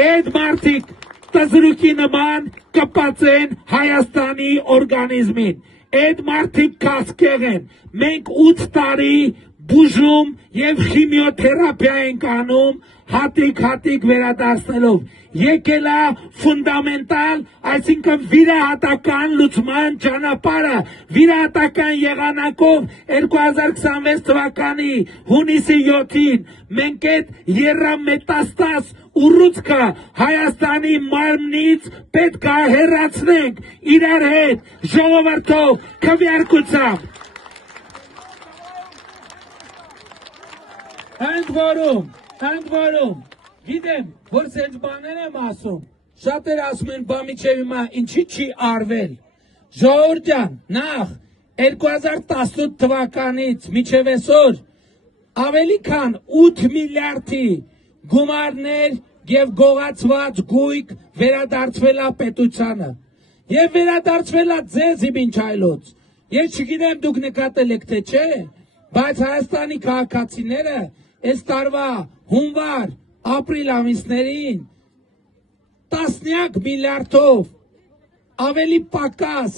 Այդ մարդիկ տզրուկի նման կպած են Հայաստանի օրգանիզմին, այդ մարդիկ կասկեղ են, մենք 8 տարի բուժում և խիմիոթերապիա ենք անում, հատիկ վերադարձնելով, եկել է ֆունդամենտալ, այսինքն վիրահատական լուծման ճանապարհը, վիրահատական եղանակով 2026 թվականի հունիսի 7-ին մենք այդ եռամետաստազ ուռուցքը Հայաստանի մարմնից պետք է հեռացնենք իրար հետ ժողովրդով քվեարկությամբ։ Ընդ որում, գիտեմ, որ սենց բաներ եմ ասում, շատեր ասում են, բա մինչև հիմա ինչի չի արվել։ Ժողովուրդ ջան, նախ 2018 թվականից մինչև այսօր ավելի քան 8 միլիարդի գումարներ և գողացված գույք վերադարձվել է պետությանը և վերադարձվել է ձեզ ինչ այլոց։ Ես չգիտեմ դուք նկատել եք թե չէ, բայց Հայաստանի քաղաքացիները այս տարվա հունվար, ապրիլ ամիսներին տասնյակ միլիարդով ավելի պակաս,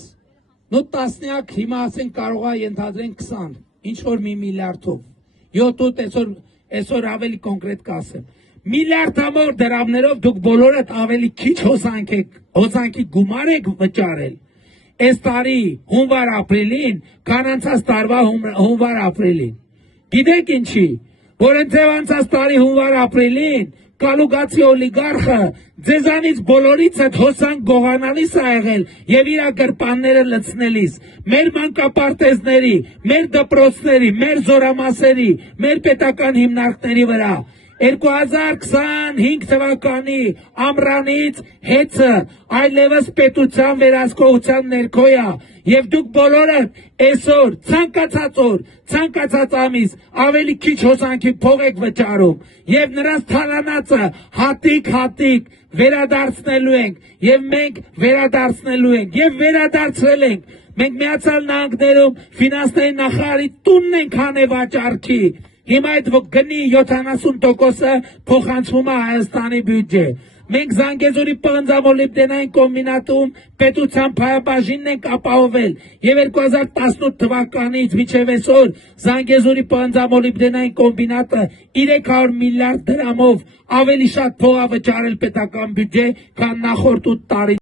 տասնյակ հիմա ասենք կարող է ենթադրենք 20, ինչ-որ մի միլիարդով, 7-8 այսօր ավելի կոնկրետ կասեմ, միլիարդամոր դրամներով դուք բոլորդ ավելի քիչ հոսանքի գումար եք վճարել այս տարի հունվար ապրիլին, քան անցած տարվա հունվար ապրիլին։ Գիտեք ինչի, որ ընթև անցած տարի հունվար ապրիլին կալուգացի օլիգարխը ձեզանից բոլորից հետ հոսանք գողանալիս է եղել և իր գրպանները լցնելիս, մեր մանկապարտեզների, մեր դպրոցների, մեր զորամասերի, մեր պետական հիմնարկների վրա։ 2025 թվականի ամռանից հեծը այլևս պետության վերահսկողության ներքո է և դուք բոլորը այսօր ցանկացած օր, ցանկացած ամիս ավելի քիչ հոսանքի փող եք վճարում և նրանց թալանածը հատիկ վերադարձնելու ենք և մենք վերադարձնելու ենք և վերադարձրել ենք։ Մենք Միացյալ Նահանգներում ֆինանսների նախարարի տունն ենք հանեվաճառքի, հիմա այդ գնի 70%-ը փոխանցվում է Հայաստանի բյուջե։ Մենք Զանգեզուրի պղնձամոլիբդենային կոմբինատում պետության փայաբաժինն ենք ապահովել և 2018 թվականից մինչև այսօր Զանգեզուրի պղնձամոլիբդենային կոմբինատը 300 միլիարդ դրամով ավելի շատ փող է վճարել պետական բյուջե, քան նախորդ 8 տարի։